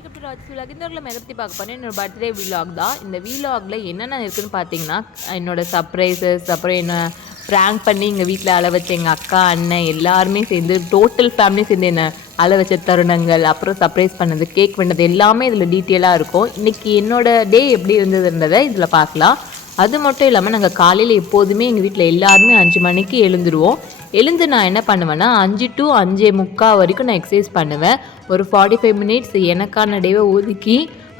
Welcome to Raj vlog. இந்த ஊரில் மெகத்தி பார்க்க போனேன். என்னோட பர்த்டே விலாக் தான். இந்த விலாகில் என்னென்ன இருக்குதுன்னு பார்த்தீங்கன்னா, என்னோடய சர்ப்ரைசஸ், அப்புறம் என்ன ப்ராங்க் பண்ணி எங்கள் வீட்டில் அழ வச்ச எங்கள் அக்கா அண்ணன் எல்லாருமே சேர்ந்து டோட்டல் ஃபேமிலி சேர்ந்து என்ன அழ வச்ச தருணங்கள், அப்புறம் சர்ப்ரைஸ் பண்ணது, கேக் பண்ணது எல்லாமே இதில் டீட்டெயிலாக இருக்கும். இன்றைக்கி என்னோடய டே எப்படி இருந்ததுன்றதை இதில் பார்க்கலாம். அது மட்டும் இல்லாமல் நாங்கள் காலையில் எப்போதுமே எங்கள் வீட்டில் எல்லாருமே 5 மணிக்கு எழுந்துருவோம். எழுந்து நான் என்ன பண்ணுவேன்னா 5 to 5:45 வரைக்கும் நான் எக்ஸசைஸ் பண்ணுவேன். ஒரு 45 மினிட்ஸ் எனக்கான டேவை ஒதுக்கி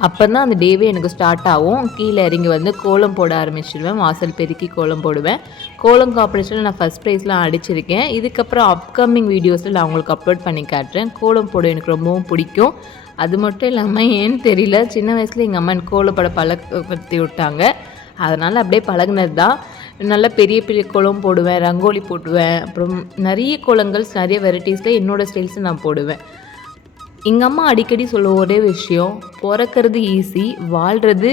அப்போ தான் அந்த டேவே எனக்கு ஸ்டார்ட் ஆகும். கீழே இறங்கி வந்து கோலம் போட ஆரம்பிச்சிடுவேன். வாசல் பெருக்கி கோலம் போடுவேன். கோலம் காம்படிஷனில் நான் ஃபஸ்ட் ப்ரைஸ்லாம் அடிச்சிருக்கேன். இதுக்கப்புறம் அப்கமிங் வீடியோஸில் நான் உங்களுக்கு அப்லோட் பண்ணி காட்டுறேன். கோலம் போட எனக்கு ரொம்பவும் பிடிக்கும். அது மட்டும் இல்லாமல் ஏன்னு தெரியல, சின்ன வயசில் எங்கள் அம்மா கோலப்பட பழக்கப்படுத்தி விட்டாங்க. அதனால் அப்படியே பழகினது தான். நல்லா பெரிய பெரிய கோலம் போடுவேன், ரங்கோலி போடுவேன், அப்புறம் நிறைய கோலங்கள்ஸ், நிறைய வெரைட்டிஸில் என்னோடய ஸ்டைல்ஸை நான் போடுவேன். எங்கள் அம்மா அடிக்கடி சொல்ல ஒரே விஷயம், பிறக்கிறது ஈஸி, வாழ்கிறது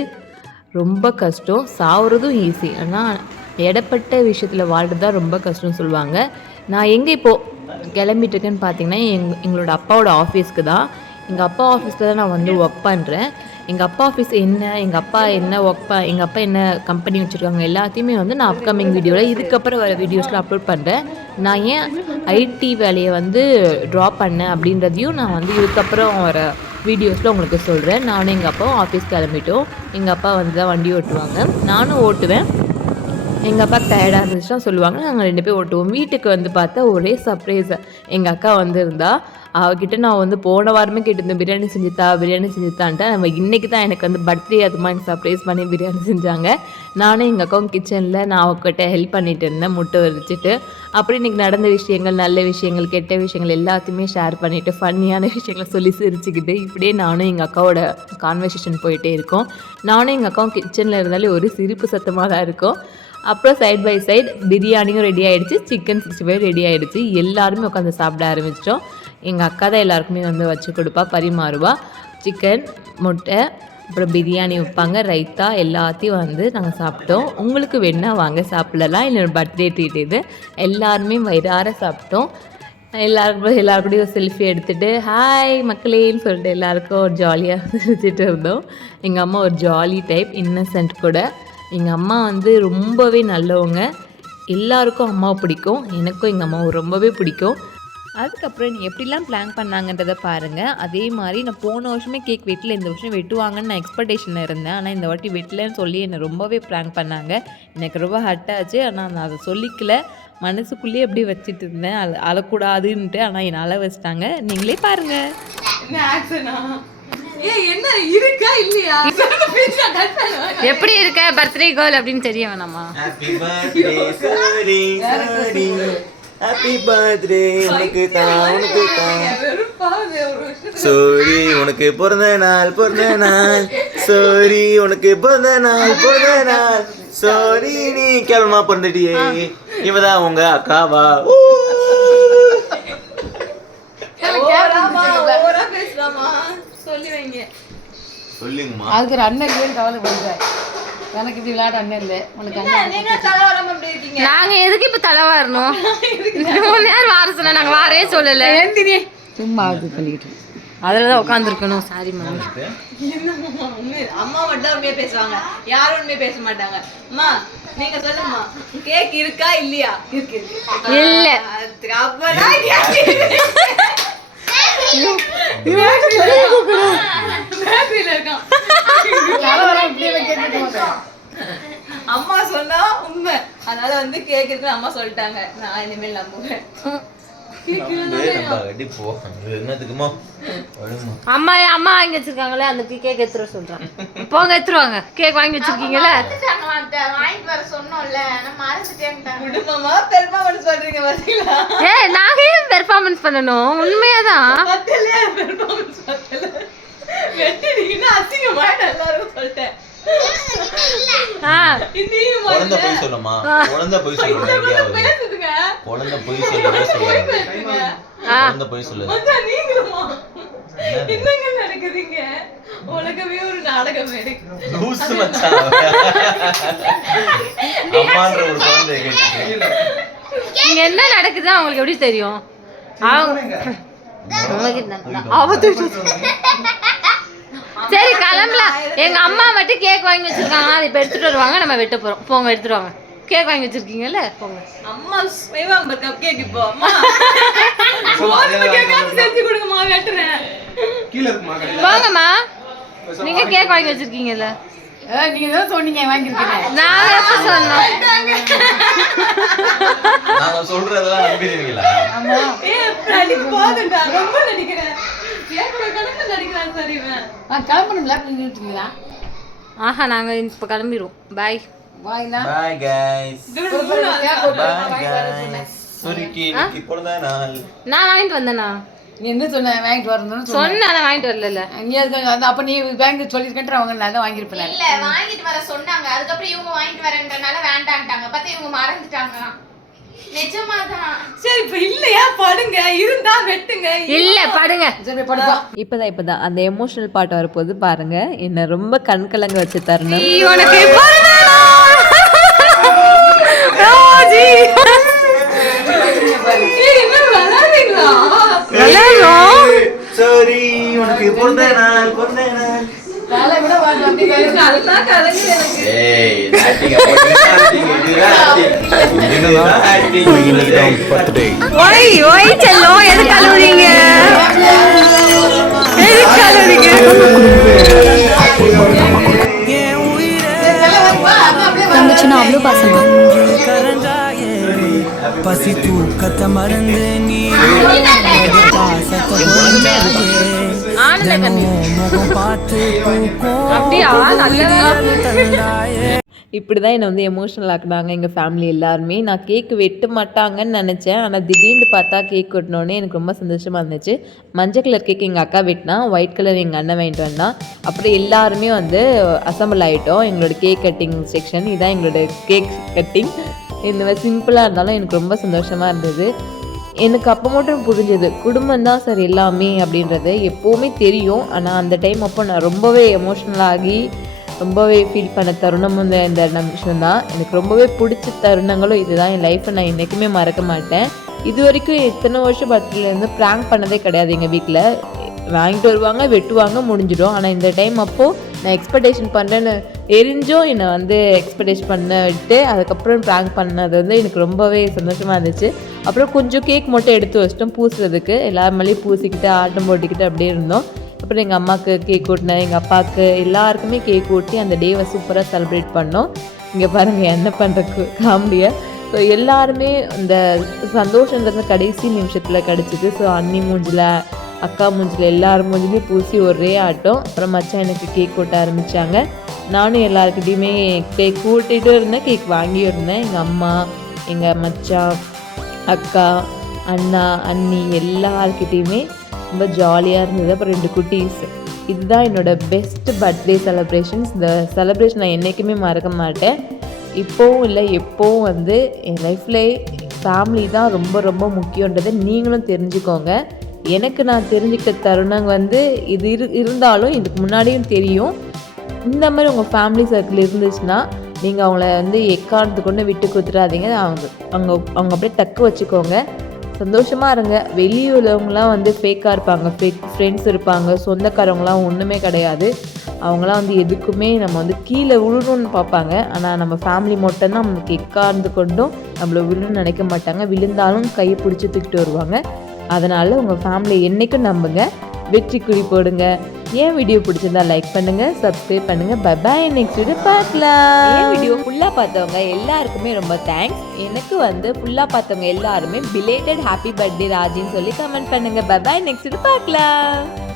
ரொம்ப கஷ்டம், சாவுறதும் ஈஸி, ஆனால் இடப்பட்ட விஷயத்தில் வாழ்கிறது தான் ரொம்ப கஷ்டம்னு சொல்லுவாங்க. நான் எங்கே இப்போது கிளம்பிட்டுருக்கேன்னு பார்த்தீங்கன்னா எங்களோட அப்பாவோட ஆஃபீஸ்க்கு தான். எங்கள் அப்பா ஆஃபீஸில் தான் நான் வந்து ஒர்க் பண்ணுறேன். எங்கள் அப்பா ஆஃபீஸ் என்ன, எங்கள் அப்பா என்ன கம்பெனி வச்சுருக்காங்க எல்லாத்தையுமே வந்து நான் அப்கமிங் வீடியோவில் இதுக்கப்புறம் வர வீடியோஸில் அப்லோட் பண்ணுறேன். நான் ஏன் ஐடி வேலையை வந்து ட்ராப் பண்ணேன் அப்படின்றதையும் நான் வந்து இதுக்கப்புறம் வர வீடியோஸில் உங்களுக்கு சொல்கிறேன். நானும் எங்கள் அப்பாவும் ஆஃபீஸ் கிளம்பிட்டோம். எங்கள் அப்பா வந்து தான் வண்டி ஓட்டுவாங்க, நானும் ஓட்டுவேன். எங்கள் அப்பா டயர்டாக இருந்துச்சுன்னா சொல்லுவாங்க, நாங்கள் 2 பேர் ஓட்டுவோம். வீட்டுக்கு வந்து பார்த்தா ஒரே சர்ப்ரைஸ், எங்கள் அக்கா வந்திருந்தா. அவகிட்ட நான் வந்து போன வாரமே கேட்டிருந்தேன், பிரியாணி செஞ்சுத்தான்ட்டு. நம்ம இன்றைக்கி தான் எனக்கு வந்து பர்த்டே அது மாதிரி சர்ப்ரைஸ் பண்ணி பிரியாணி செஞ்சாங்க. நானும் எங்கள் அக்காவும் கிச்சனில் நான் அவகிட்ட ஹெல்ப் பண்ணிகிட்டு இருந்தேன், முட்டை வச்சுட்டு. அப்புறம் இன்றைக்கி நடந்த விஷயங்கள், நல்ல விஷயங்கள், கெட்ட விஷயங்கள் எல்லாத்தையுமே ஷேர் பண்ணிவிட்டு ஃபன்னியான விஷயங்களை சொல்லி சிரிச்சுக்கிட்டு இப்படியே நானும் எங்கள் அக்காவோட கான்வர்சேஷன் போயிட்டே இருக்கோம். நானும் எங்கள் அக்காவும் கிச்சனில் இருந்தாலே ஒரு சிரிப்பு சத்தமாக தான் இருக்கும். அப்புறம் சைட் பை சைட் பிரியாணியும் ரெடி ஆகிடுச்சு, சிக்கன் 65 ரெடி ஆகிடுச்சு. எல்லாருமே உட்காந்து சாப்பிட ஆரம்பிச்சிட்டோம். எங்கள் அக்கா தான் எல்லாருக்குமே வந்து வச்சு கொடுப்பா, பரிமாறுவா. சிக்கன், முட்டை, அப்புறம் பிரியாணி வைப்பாங்க, ரைத்தா எல்லாத்தையும் வந்து நாங்கள் சாப்பிட்டோம். உங்களுக்கு வேணால் வாங்க சாப்பிடலாம். என்னோடய பர்த்டே ட்ரீட் இது. எல்லாருமே வயிறார சாப்பிட்டோம். எல்லாருக்கூடையும் ஒரு செல்ஃபி எடுத்துகிட்டு ஹாய் மக்களேன்னு சொல்லிட்டு எல்லாருக்கும் ஒரு ஜாலியாக சிரிச்சிட்டு இருந்தோம். எங்கள் அம்மா ஒரு ஜாலி டைப், இன்னசென்ட் கூட. எங்கள் அம்மா வந்து ரொம்பவே நல்லவங்க. எல்லாருக்கும் அம்மாவை பிடிக்கும், எனக்கும் எங்கள் அம்மாவை ரொம்பவே பிடிக்கும். அதுக்கப்புறம் நீ எப்படிலாம் பிளான் பண்ணாங்கன்றதை பாருங்கள். அதே மாதிரி நான் போன வருஷமே கேக் வெட்டல, இந்த வருஷம் வெட்டுவாங்கன்னு நான் எக்ஸ்பெக்டேஷனில் இருந்தேன். ஆனால் இந்த வாட்டி வெட்டலன்னு சொல்லி என்னை ரொம்பவே ப்ராங்க் பண்ணாங்க. எனக்கு ரொம்ப ஹர்ட் ஆச்சு. ஆனால் நான் அதை சொல்லிக்கல, மனசுக்குள்ளேயே எப்படி வச்சுட்டு இருந்தேன், அழக்கூடாதுன்ட்டு. ஆனால் என்னை அழ வச்சிட்டாங்க. நீங்களே பாருங்கள். எப்படி இருக்க பர்த்டே கேர்ள் அப்படின்னு தெரிய வேணாமா? ஹாப்பி பர்த்டே உனக்கு தான் சோரி, உனக்கு பிறந்த நாள் சோரி, உனக்கு பிறந்த நாள் சோரி, நீ கேவலமா பிறந்துட்டியே, இவதான் உங்க அக்காவா? சொல்லுங்கம்மா. அதுக்கு ஒரு அண்ணன் இல்லைன்னு கவலை பண்றேன். எனக்கு இப்படி விளையாட அண்ணன் இல்லை, உனக்கு நாங்க எதுக்கு இப்ப தலை வரணும்? நேரம் வார சொன்ன, நாங்க வாரே சொல்லல, சும்மா இது பண்ணிக்கிட்டு அதுலதான் உட்காந்துருக்கணும். Sorry ma'am. அம்மா மட்டும் உண்மையா பேசுவாங்க, யாரும் உண்மையா பேச மாட்டாங்க. அம்மா நீங்க சொல்லுமா, கேக் இருக்கா இல்லையா? இருக்கு இல்ல. அம்மா சொன்னா உண்மை, அதனால வந்து கேக் இருக்கு அம்மா சொல்லிட்டாங்க. நான் இனிமேல் நம்புவேன். அம்மா அம்மா வாங்கி வச்சிருக்காங்களே, அந்த கேக் எடுத்துட சொல்றாங்க. போங்க எடுத்துருவாங்க, கேக் வாங்கி வச்சிருக்கீங்களா? வாங்கிட்டு வர சொன்னோம்ல, நான் மறந்துட்டேன். விடுமாமா, பெர்ஃபார்மன்ஸ் பண்றீங்க பாத்தீங்களா? ஏய், நாங்க ஏன் பெர்ஃபார்மன்ஸ் பண்ணனும்? உண்மையாதான் பத்தல பெர்ஃபார்மன்ஸ் பத்தல. வெட்டிட்டீங்கன்னா அசிங்கமா எல்லாரும் சொல்லிட்டேன். குழந்தை போய் சொல்லுமா, குழந்தை போய் சொல்லுங்க, குழந்தை போய் சொல்லு. என்னங்க நடக்குதுங்க? உலகமே ஒரு நாடகம். இங்க என்ன நடக்குது அவங்களுக்கு எப்படி தெரியும்? சரி கிளம்பலாம். எங்க அம்மா மட்டும் கேக் வாங்கி வச்சிருக்காங்க, அதை இப்ப எடுத்துட்டு வருவாங்க, நம்ம வெட்ட போறோம். போங்க எடுத்துட்டு வாங்க. கேக் வாங்கி வச்சிருக்கீங்கல்ல, போங்க. அம்மா செய்வாங்க கப் கேக். இப்போ அம்மா செஞ்சு கொடுங்கம்மா, வெட்டுறேன். வாங்கம்மா, நீங்க கேக் வாங்கி வச்சிருக்கீங்கல்ல. நீங்க தான் சொன்னீங்க வாங்கிருக்கீங்க. நான் எப்ப சொன்னோம்? நாங்க சொல்றதெல்லாம் நம்பிடுவீங்களா? ஆமா. போதுண்டா, ரொம்ப நடிக்கிறேன். கேக்கோட கணக்கு நடிக்கிறான் சார் இவன். கிளம்பணும்ல, நீங்க விட்டுங்களா? ஆஹா, நாங்க இப்ப கிளம்பிடுவோம். பாய். வாய்னா Bye guys. Bye நான் guys. சுருக்கி இன்னைக்கு பிறந்த நாள். நான் வாங்கிட்டு வந்தேனா? நீ என்ன சொன்ன வாங்கிட்டு வரணும்னு சொன்ன வாங்கிட்டு வரல. நீ அப்ப நீ பேங்க் சொல்லிருக்கேன் அவங்க நான் தான் வாங்கிருப்பேன். இல்ல வாங்கிட்டு வர சொன்னாங்க, அதுக்கப்புறம் இவங்க வாங்கிட்டு வரேன்றனால வேண்டான்ட்டாங்க. பார்த்தா இவங்க மறந்துட்டாங்க. நிஜமாதான். சரி இப்ப இல்லையா, படுங்க, இருந்தா வெட்டுங்க. இல்ல படுங்க. சரி படுப்பா. இப்பதான் அந்த எமோஷனல் பார்ட் வரப்போது பாருங்க. என்ன ரொம்ப கண் கலங்க வச்சு தரணும். சரி உனக்கு பிறந்த நாள் பிறந்த நாள். தலை விட வாங்க அப்படி நல்லா கலங்கு எனக்கு. ஏய் ஆக்டிங் ஓய் செல்லம், எது கழுவுறீங்க? தங்கச்சின்னா அவ்வளோ பாசமா? பசி தூக்கத்தை மறந்து நீ பாசத்தை முகம் பார்த்து இப்படி தான் என்னை வந்து எமோஷனல் ஆக்குனாங்க எங்கள் ஃபேமிலி எல்லாருமே. நான் கேக்கு வெட்ட மாட்டாங்கன்னு நினச்சேன், ஆனால் திடீர்னு பார்த்தா கேக் வெட்டினோடனே எனக்கு ரொம்ப சந்தோஷமாக இருந்துச்சு. மஞ்சள் கலர் கேக் எங்கள் அக்கா வெட்டினா, ஒயிட் கலர் எங்கள் அண்ணன் வாங்கிட்டு வந்தான். அப்புறம் எல்லாருமே வந்து அசம்பிள் ஆகிட்டோம். எங்களோட கேக் கட்டிங் செக்ஷன் இதுதான், எங்களோட கேக் கட்டிங். இந்த மாதிரி சிம்பிளாக இருந்தாலும் எனக்கு ரொம்ப சந்தோஷமாக இருந்தது. எனக்கு அப்போ மட்டும் புரிஞ்சது, குடும்பம் தான் சார் எல்லாமே அப்படின்றது எப்போவுமே தெரியும். ஆனால் அந்த டைம் அப்போ நான் ரொம்பவே எமோஷ்னலாகி ரொம்பவே ஃபீல் பண்ண தருணமும் இந்த நிமிஷம் தான். எனக்கு ரொம்பவே பிடிச்ச தருணங்களும் இதுதான். என் லைஃப்பை நான் என்றைக்குமே மறக்க மாட்டேன். இது வரைக்கும் இத்தனை வருஷம் பர்த்டேலேருந்து ப்ராங்க் பண்ணதே கிடையாது. எங்கள் வீட்டில் வாங்கிட்டு வருவாங்க, வெட்டுவாங்க, முடிஞ்சிடும். ஆனால் இந்த டைம் அப்போது நான் எக்ஸ்பெக்டேஷன் பண்ணுறேன்னு எரிஞ்சும் என்னை வந்து எக்ஸ்பெக்டேஷன் பண்ண விட்டு அதுக்கப்புறம் ப்ராங்க் பண்ணது வந்து எனக்கு ரொம்பவே சந்தோஷமாக இருந்துச்சு. அப்புறம் கொஞ்சம் கேக் மட்டும் எடுத்து வச்சிட்டோம் பூசுறதுக்கு. எல்லாரும் மேலேயும் பூசிக்கிட்டு ஆட்டம் போட்டுக்கிட்டு அப்படியே இருந்தோம். அப்புறம் எங்கள் அம்மாவுக்கு கேக் ஊட்டினேன், எங்கள் அப்பாவுக்கு எல்லாருக்குமே கேக் ஊட்டி அந்த டேவை சூப்பராக செலிப்ரேட் பண்ணோம். இங்கே பாருங்கள் என்ன பண்ணுறக்கு காமெடியாக. ஸோ எல்லாருமே இந்த சந்தோஷன்றது கடைசி நிமிஷத்தில் கிடச்சிது. ஸோ அண்ணி மூஞ்சில், அக்கா மூஞ்சில், எல்லாரும் மூஞ்சிலையும் பூசி ஒரே ஆட்டம். அப்புறம் மச்சான் எனக்கு கேக் ஊட்ட ஆரம்பித்தாங்க. நானும் எல்லாருக்கிட்டையுமே கேக் ஊட்டிகிட்டு இருந்தேன், கேக் வாங்கியும் இருந்தேன். எங்கள் அம்மா, எங்கள் மச்சான், அக்கா, அண்ணா, அண்ணி எல்லாருக்கிட்டையுமே ரொம்ப ஜாலியாக இருந்தது. அப்புறம் 2 குட்டீஸ். இதுதான் என்னோடய பெஸ்ட் பர்த்டே செலிப்ரேஷன்ஸ். இந்த செலிப்ரேஷன் நான் என்றைக்குமே மறக்க மாட்டேன். இப்போவும் இல்லை எப்போவும் வந்து என் லைஃப்பில் ஃபேமிலி தான் ரொம்ப ரொம்ப முக்கியன்றதை நீங்களும் தெரிஞ்சுக்கோங்க. எனக்கு நான் தெரிஞ்சுக்கிட்ட தருணங்க வந்து இது இருந்தாலும் இதுக்கு முன்னாடியும் தெரியும். இந்த மாதிரி உங்கள் ஃபேமிலி சர்க்கிள் இருந்துச்சுன்னா நீங்கள் அவங்கள வந்து எக்காரணத்து கொண்டு விட்டு கொடுத்துடாதீங்க. அவங்க அப்படியே தக்க வச்சுக்கோங்க. சந்தோஷமாக இருங்க. வெளியுள்ளவங்களாம் வந்து ஃபேக்காக இருப்பாங்க, ஃபேக் ஃப்ரெண்ட்ஸ் இருப்பாங்க, சொந்தக்காரவங்களாம் ஒன்றுமே கிடையாது. அவங்களாம் வந்து எதுக்குமே நம்ம வந்து கீழே விழணும்னு பார்ப்பாங்க. ஆனால் நம்ம ஃபேமிலி மட்டும்தான் நம்மளுக்கு எக்கார்ந்து கொண்டும் நம்மளை விழணும்னு நினைக்க மாட்டாங்க. விழுந்தாலும் கையை பிடிச்சி தூக்கிட்டு வருவாங்க. அதனால் உங்கள் ஃபேமிலியை என்றைக்கும் நம்புங்க, வெற்றி குறி போடுங்க. ஏன் வீடியோ பிடிச்சிருந்தா லைக் பண்ணுங்கள், சப்ஸ்கிரைப் பண்ணுங்கள். பை பாய், நெக்ஸ்ட் வீடியோ பார்க்கலாம். ஏன் வீடியோ ஃபுல்லாக பார்த்தவங்க எல்லாருக்குமே ரொம்ப தேங்க்ஸ். எனக்கு வந்து ஃபுல்லாக பார்த்தவங்க எல்லாருமே பிலேட்டட் ஹாப்பி பர்த்டே ராஜின்னு சொல்லி கமெண்ட் பண்ணுங்கள். பை பாய், நெக்ஸ்ட் வீடியோ பார்க்கலாம்.